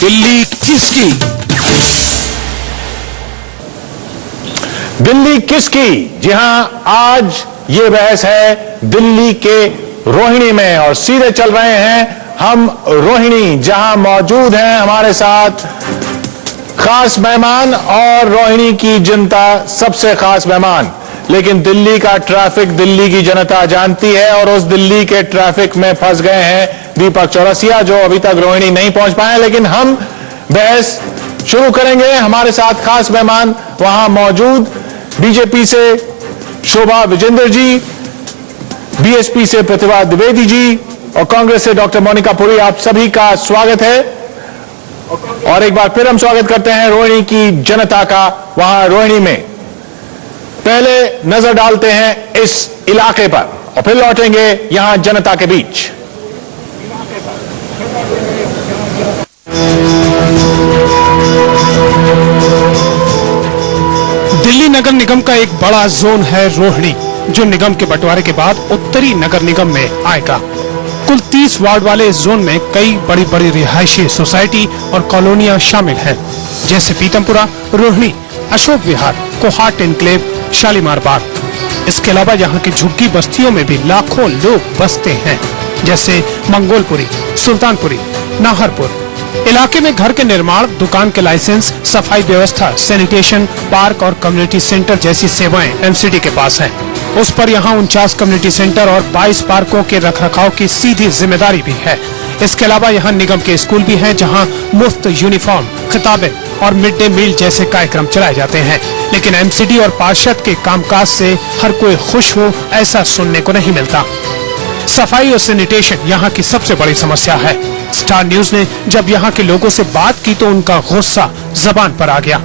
दिल्ली किसकी? दिल्ली किसकी? जी हां, आज ये बहस है दिल्ली के रोहिणी में और सीधे चल रहे हैं हम रोहिणी, जहां मौजूद हैं हमारे साथ खास मेहमान और रोहिणी की जनता सबसे खास मेहमान। लेकिन दिल्ली का ट्रैफिक दिल्ली की जनता जानती है और उस दिल्ली के ट्रैफिक में फंस गए हैं दीपक चौरसिया, जो अभी तक रोहिणी नहीं पहुंच पाए। लेकिन हम बहस शुरू करेंगे। हमारे साथ खास मेहमान वहां मौजूद, बीजेपी से शोभा विजेंद्र जी, बीएसपी से प्रतिभा द्विवेदी जी और कांग्रेस से डॉक्टर मोनिका पुरी। आप सभी का स्वागत है और एक बार फिर हम स्वागत करते हैं रोहिणी की जनता का वहां रोहिणी में। पहले नजर डालते हैं इस इलाके पर और फिर लौटेंगे यहां जनता के बीच। दिल्ली नगर निगम का एक बड़ा जोन है रोहिणी, जो निगम के बंटवारे के बाद उत्तरी नगर निगम में आएगा। कुल 30 वार्ड वाले इस जोन में कई बड़ी बड़ी रिहायशी सोसाइटी और कॉलोनियां शामिल हैं, जैसे पीतमपुरा, रोहिणी, अशोक विहार, कोहाट एनक्लेव, शालीमार बाग। इसके अलावा यहाँ की झुग्गी बस्तियों में भी लाखों लोग बसते हैं, जैसे मंगोलपुरी, सुल्तानपुरी, नाहरपुर। इलाके में घर के निर्माण, दुकान के लाइसेंस, सफाई व्यवस्था, सैनिटेशन, पार्क और कम्युनिटी सेंटर जैसी सेवाएं एमसीडी के पास हैं। उस पर यहाँ 49 कम्युनिटी सेंटर और 22 पार्कों के रखरखाव की सीधी जिम्मेदारी भी है। इसके अलावा यहाँ निगम के स्कूल भी हैं, जहाँ मुफ्त यूनिफॉर्म, किताबें और मिड डे मील जैसे कार्यक्रम चलाए जाते हैं। लेकिन एमसीडी और पार्षद के कामकाज से हर कोई खुश हो, ऐसा सुनने को नहीं मिलता। सफाई और सैनिटेशन यहाँ की सबसे बड़ी समस्या है। स्टार न्यूज ने जब यहाँ के लोगों से बात की तो उनका गुस्सा जबान पर आ गया।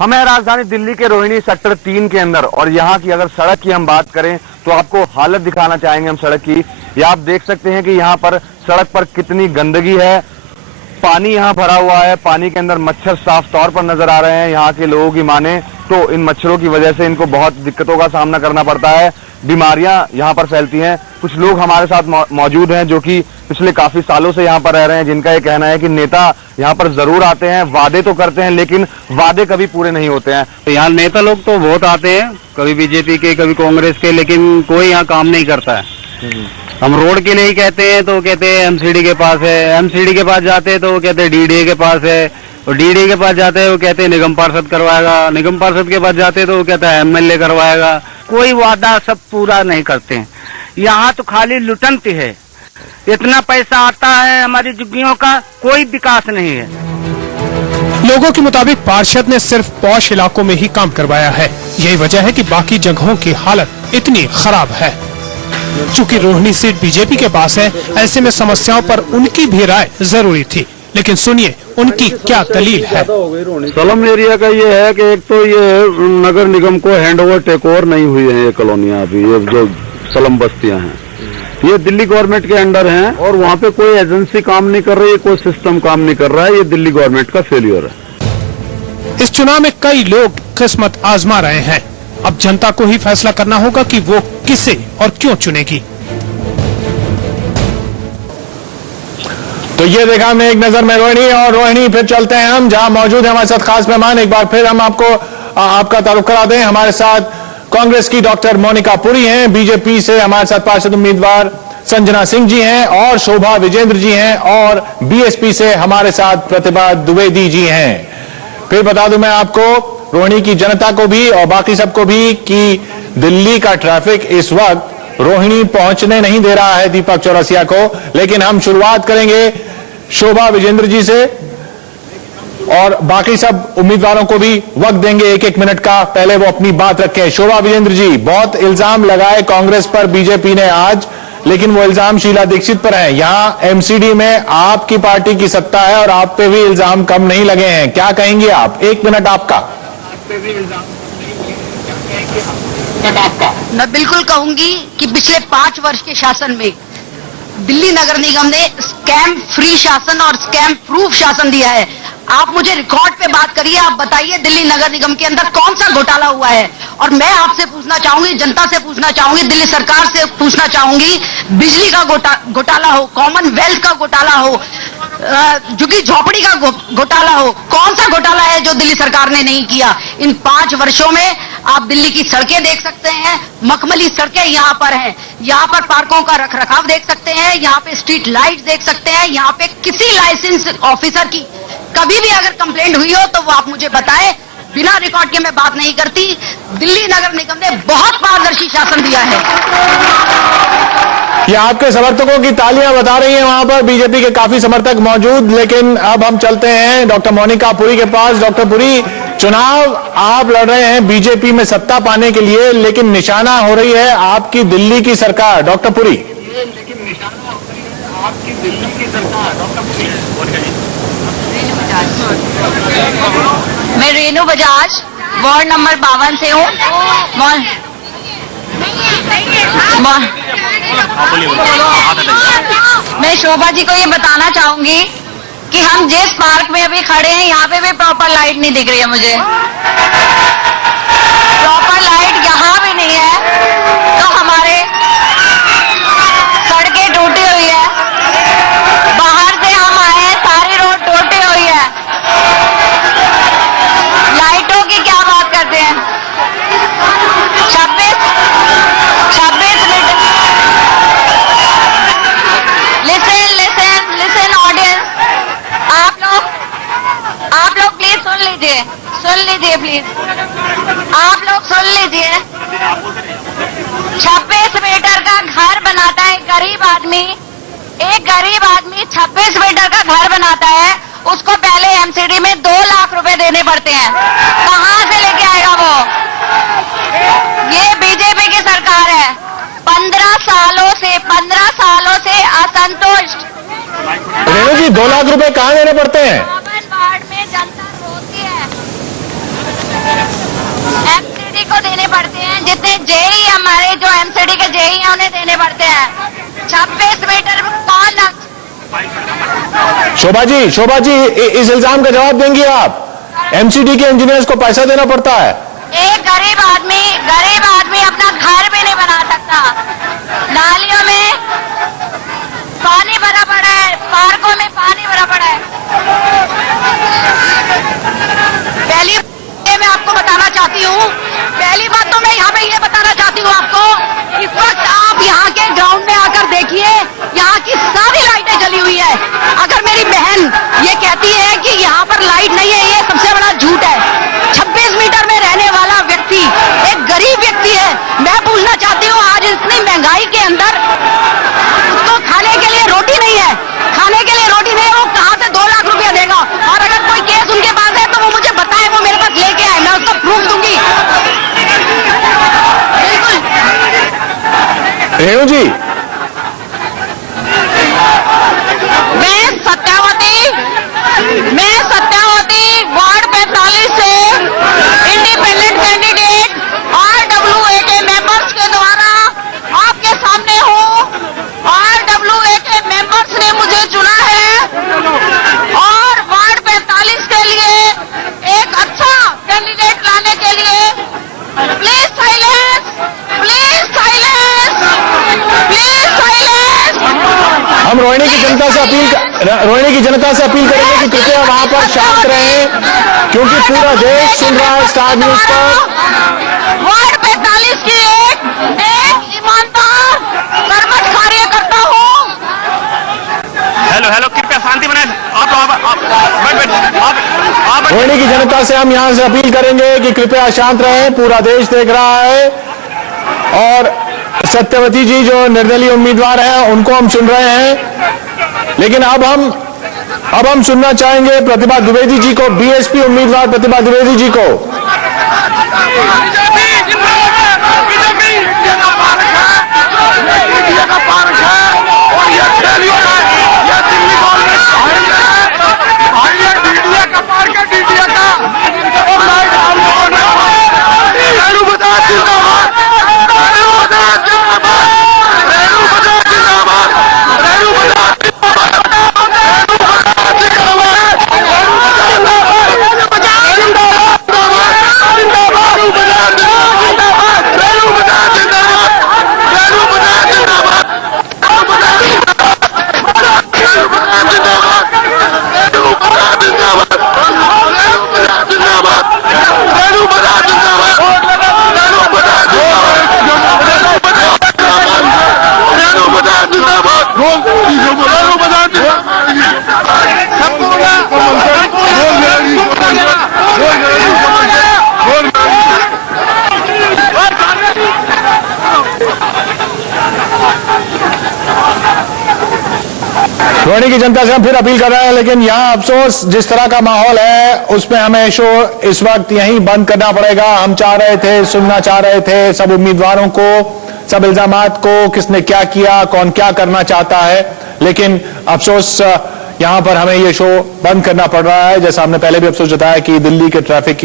हम हैं राजधानी दिल्ली के रोहिणी सेक्टर 3 के अंदर और यहाँ की अगर सड़क की हम बात करें तो आपको हालत दिखाना चाहेंगे हम सड़क की। ये आप देख सकते हैं कि यहाँ पर सड़क पर कितनी गंदगी है, पानी यहाँ भरा हुआ है, पानी के अंदर मच्छर साफ तौर पर नजर आ रहे हैं। यहाँ के लोगों की माने तो इन मच्छरों की वजह से इनको बहुत दिक्कतों का सामना करना पड़ता है, बीमारियां यहाँ पर फैलती हैं। कुछ लोग हमारे साथ मौजूद हैं जो कि पिछले काफी सालों से यहाँ पर रह रहे हैं, जिनका ये कहना है कि नेता यहाँ पर जरूर आते हैं, वादे तो करते हैं लेकिन वादे कभी पूरे नहीं होते हैं। तो यहाँ नेता लोग तो बहुत आते हैं, कभी बीजेपी के कभी कांग्रेस के, लेकिन कोई यहाँ काम नहीं करता है। हम रोड के लिए ही कहते हैं तो कहते हैं एमसीडी के पास है, एमसीडी के पास जाते हैं तो वो कहते हैं डीडीए के पास है, और डीडीए के पास जाते हैं वो कहते हैं निगम पार्षद करवाएगा, निगम पार्षद के पास जाते हैं तो वो कहता है एमएलए करवाएगा। कोई वादा सब पूरा नहीं करते हैं। यहाँ तो खाली लुटनती है, इतना पैसा आता है हमारी झुग्गियों का, कोई विकास नहीं है। लोगों के मुताबिक पार्षद ने सिर्फ पॉश इलाकों में ही काम करवाया है। यही वजह है कि बाकी जगहों की हालत इतनी खराब है। चूंकि रोहिणी सीट बीजेपी के पास है, ऐसे में समस्याओं पर उनकी भी राय जरूरी थी। लेकिन सुनिए उनकी क्या दलील है। स्लम एरिया का ये है कि एक तो ये नगर निगम को हैंडओवर टेक ओवर नहीं हुई है ये कॉलोनियां, अभी ये जो स्लम बस्तियां हैं ये दिल्ली गवर्नमेंट के अंडर हैं और वहाँ पे कोई एजेंसी काम नहीं कर रही है, कोई सिस्टम काम नहीं कर रहा है। ये दिल्ली गवर्नमेंट का फेलियर है। इस चुनाव में कई लोग किस्मत आजमा रहे हैं। अब जनता को ही फैसला करना होगा कि वो किसे और क्यों चुनेगी। तो ये देखा हमने एक नजर में रोहिणी, और रोहिणी फिर चलते हैं हम जहां मौजूद है हमारे साथ खास मेहमान। एक बार फिर हम आपका तारुफ करा दें। हमारे साथ कांग्रेस की डॉक्टर मोनिका पुरी हैं, बीजेपी से हमारे साथ पार्षद उम्मीदवार संजना सिंह जी हैं और शोभा विजेंद्र जी हैं, और बीएसपी से हमारे साथ प्रतिभा द्विवेदी जी हैं। फिर बता दूं मैं आपको, रोहिणी की जनता को भी और बाकी सबको भी, कि दिल्ली का ट्रैफिक इस वक्त रोहिणी पहुंचने नहीं दे रहा है दीपक चौरसिया को। लेकिन हम शुरुआत करेंगे शोभा विजेंद्र जी से और बाकी सब उम्मीदवारों को भी वक्त देंगे 1-1 मिनट का, पहले वो अपनी बात रखें। शोभा विजेंद्र जी, बहुत इल्जाम लगाए कांग्रेस पर बीजेपी ने आज, लेकिन वो इल्जाम शीला दीक्षित पर है। यहाँ एमसीडी में आपकी पार्टी की सत्ता है और आप पे भी इल्जाम कम नहीं लगे हैं, क्या कहेंगे आप? 1 मिनट आपका। मैं बिल्कुल कहूंगी कि पिछले 5 वर्ष के शासन में दिल्ली नगर निगम ने स्कैम फ्री शासन और स्कैम प्रूफ शासन दिया है। आप मुझे रिकॉर्ड पे बात करिए, आप बताइए दिल्ली नगर निगम के अंदर कौन सा घोटाला हुआ है। और मैं आपसे पूछना चाहूंगी, जनता से पूछना चाहूंगी, दिल्ली सरकार से पूछना चाहूंगी, बिजली का घोटाला हो, कॉमनवेल्थ का घोटाला हो, झुग्गी झोपड़ी का घोटाला हो, कौन सा घोटाला है जो दिल्ली सरकार ने नहीं किया? इन 5 वर्षों में आप दिल्ली की सड़कें देख सकते हैं, मखमली सड़कें यहाँ पर हैं, यहाँ पर पार्कों का रखरखाव देख सकते हैं, यहाँ पे स्ट्रीट लाइट देख सकते हैं, यहाँ पे किसी लाइसेंस ऑफिसर की कभी भी अगर कंप्लेंट हुई हो तो वो आप मुझे बताएं, बिना रिकॉर्ड के मैं बात नहीं करती। दिल्ली नगर निगम ने बहुत पारदर्शी शासन दिया है। ये आपके समर्थकों की तालियां बता रही हैं, वहां पर बीजेपी के काफी समर्थक मौजूद। लेकिन अब हम चलते हैं डॉक्टर मोनिका पुरी के पास। डॉक्टर पुरी, चुनाव आप लड़ रहे हैं बीजेपी में सत्ता पाने के लिए, लेकिन निशाना हो रही है आपकी दिल्ली की सरकार। डॉक्टर पुरी, मैं रेणु बजाज वार्ड नंबर 52 से हूँ। मैं शोभा जी को ये बताना चाहूंगी कि हम जिस पार्क में अभी खड़े हैं यहाँ पे भी प्रॉपर लाइट नहीं दिख रही है मुझे। प्रॉपर लाइट यहाँ भी नहीं है, तो हमारे सड़कें टूटी हुई है, बाहर से हम आए हैं सारी रोड टूटी हुई है, लाइटों की क्या बात करते हैं। 26 मिनट। लिसन ऑडियंस, आप लोग प्लीज सुन लीजिए प्लीज, आप लोग सुन लीजिए। 26 मीटर का घर बनाता है एक गरीब आदमी 26 मीटर का घर बनाता है, उसको पहले एमसीडी में 2 लाख रुपए देने पड़ते हैं। कहां से लेके आएगा वो? ये बीजेपी की सरकार है। 15 सालों से असंतुष्ट। रेणु जी, 2 लाख रुपए कहां देने पड़ते हैं? वार्ड में जनता रोती है, एमसीडी को देने पड़ते हैं। जितने जेई हमारे जो एमसीडी के जेई हैं उन्हें देने पड़ते हैं। 26 मीटर कौन? शोभा जी, इस इल्जाम का जवाब देंगी आप? एमसीडी के इंजीनियर्स को पैसा देना पड़ता है। एक गरीब आदमी अपना घर भी नहीं बना सकता। नालियों में पानी भरा पड़ा है, पार्कों में पानी भरा पड़ा है। पहली मैं आपको बताना चाहती हूँ, पहली बात तो मैं यहाँ पे ये बताना चाहती हूँ आपको, इस वक्त आप यहाँ के ग्राउंड में आकर देखिए, यहाँ की सारी लाइटें जली हुई है। अगर मेरी बहन ये कहती है कि यहाँ पर लाइट नहीं है, ये सबसे बड़ा झूठ है। 26 मीटर में रहने वाला व्यक्ति एक गरीब व्यक्ति है। मैं पूछना चाहती हूँ, आज इतनी महंगाई के अंदर उसको खाने के लिए रोटी नहीं है, वो कहाँ से 2 लाख रुपया देगा? और अगर कोई केस उनके पास है तो वो मुझे बताए, वो मेरे पास लेके आए, मैं उसको प्रूफ दूंगी। बिल्कुल। रेणु जी, मैं सत्यावती वार्ड 45 से इंडिपेंडेंट कैंडिडेट RWA के मेंबर्स के द्वारा आपके सामने हूँ। RWA के मेंबर्स ने मुझे चुना है और वार्ड 45 के लिए एक अच्छा कैंडिडेट लाने के लिए प्लीज साइलेंस। हम रोहिणी की जनता से अपील करेंगे कि कृपया वहां पर शांत रहें, क्योंकि पूरा देश सुन रहा है स्टार न्यूज पर। वार्ड 45 की एक ईमानदार कर्मठ कार्यकर्ता हूँ। हेलो, कृपया शांति बनाए। आप रोहिणी की जनता से हम यहां से अपील करेंगे कि कृपया शांत रहें, पूरा देश देख रहा है। और सत्यवती जी जो निर्दलीय उम्मीदवार हैं उनको हम सुन रहे हैं, लेकिन अब हम सुनना चाहेंगे प्रतिभा द्विवेदी जी को, बीएसपी उम्मीदवार प्रतिभा द्विवेदी जी को। रोहिणी की जनता से हम फिर अपील कर रहे हैं, लेकिन यहाँ अफसोस जिस तरह का माहौल है उसमें हमें शो इस वक्त यहीं बंद करना पड़ेगा। हम चाह रहे थे, सुनना चाह रहे थे सब उम्मीदवारों को, सब इल्जामात को, किसने क्या किया, कौन क्या करना चाहता है, लेकिन अफसोस यहां पर हमें ये शो बंद करना पड़ रहा है। जैसा हमने पहले भी अफसोस जताया कि दिल्ली के ट्रैफिक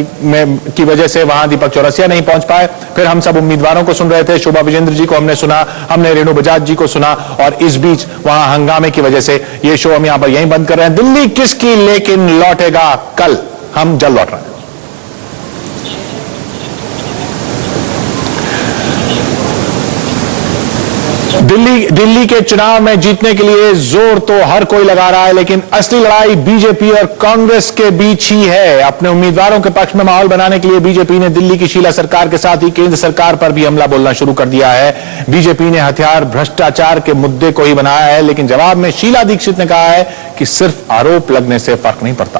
की वजह से वहां दीपक चौरसिया नहीं पहुंच पाए। फिर हम सब उम्मीदवारों को सुन रहे थे, शोभा विजेंद्र जी को हमने सुना, हमने रेणु बजाज जी को सुना, और इस बीच वहां हंगामे की वजह से ये शो हम यहां पर यहीं बंद कर रहे हैं। दिल्ली किसकी लेकिन लौटेगा कल, हम जल्द लौट रहे हैं। दिल्ली के चुनाव में जीतने के लिए जोर तो हर कोई लगा रहा है, लेकिन असली लड़ाई बीजेपी और कांग्रेस के बीच ही है। अपने उम्मीदवारों के पक्ष में माहौल बनाने के लिए बीजेपी ने दिल्ली की शीला सरकार के साथ ही केंद्र सरकार पर भी हमला बोलना शुरू कर दिया है। बीजेपी ने हथियार भ्रष्टाचार के मुद्दे को ही बनाया है, लेकिन जवाब में शीला दीक्षित ने कहा है कि सिर्फ आरोप लगने से फर्क नहीं पड़ता।